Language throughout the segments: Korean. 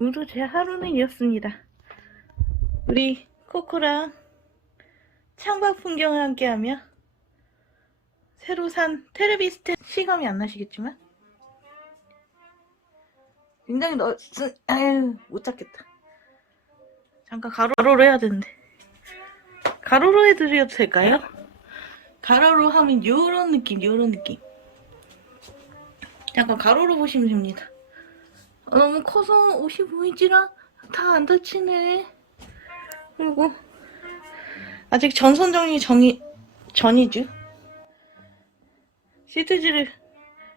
오늘 제 하루는 이었습니다. 우리 코코랑 창밖 풍경을 함께하며 새로 산 텔레비스트 시감이 안 나시겠지만 굉장히 넓... 아유 못 잡겠다. 잠깐 가로, 가로로 해야 되는데 가로로 해드려도 될까요? 가로로 하면 요런 느낌 요런 느낌 잠깐 가로로 보시면 됩니다. 아, 너무 커서 옷이 보이지라 다안 닫히네. 그리고 아직 전선 정리 정이 전이죠. 시트지를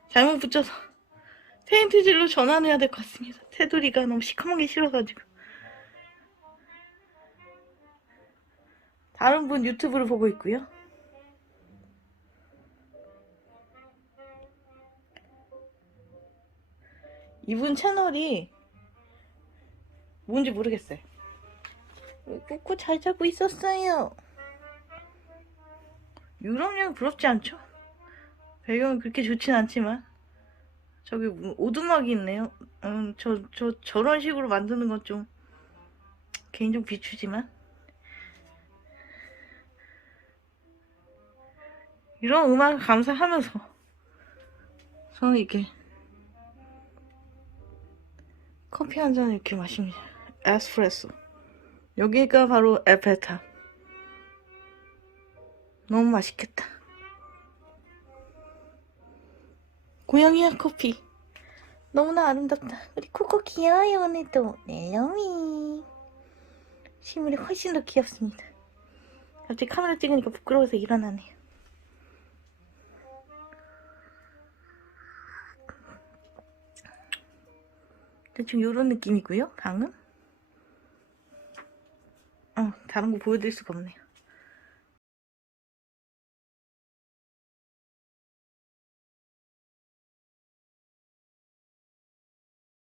잘못 붙여서 페인트질로 전환해야 될 것 같습니다. 테두리가 너무 시커먼 게 싫어가지고. 다른 분 유튜브를 보고 있고요. 이분 채널이 뭔지 모르겠어요. 꾸꾸 잘 자고 있었어요. 유럽여행 부럽지 않죠? 배경은 그렇게 좋진 않지만 저기 뭐 오두막이 있네요. 음, 저, 저, 저런 식으로 만드는 건 좀 개인적 비추지만 이런 음악을 감상하면서 저는 이렇게 커피 한 잔 이렇게 마십니다. 에스프레소. 여기가 바로 에펠탑. 너무 맛있겠다. 고양이야 커피. 너무나 아름답다. 우리 코코 귀여워요 오늘도. 네 여미. 실물이 훨씬 더 귀엽습니다. 갑자기 카메라 찍으니까 부끄러워서 일어나네요. 대충 이런 느낌이고요. 방은. 어, 다른 거 보여드릴 수가 없네요.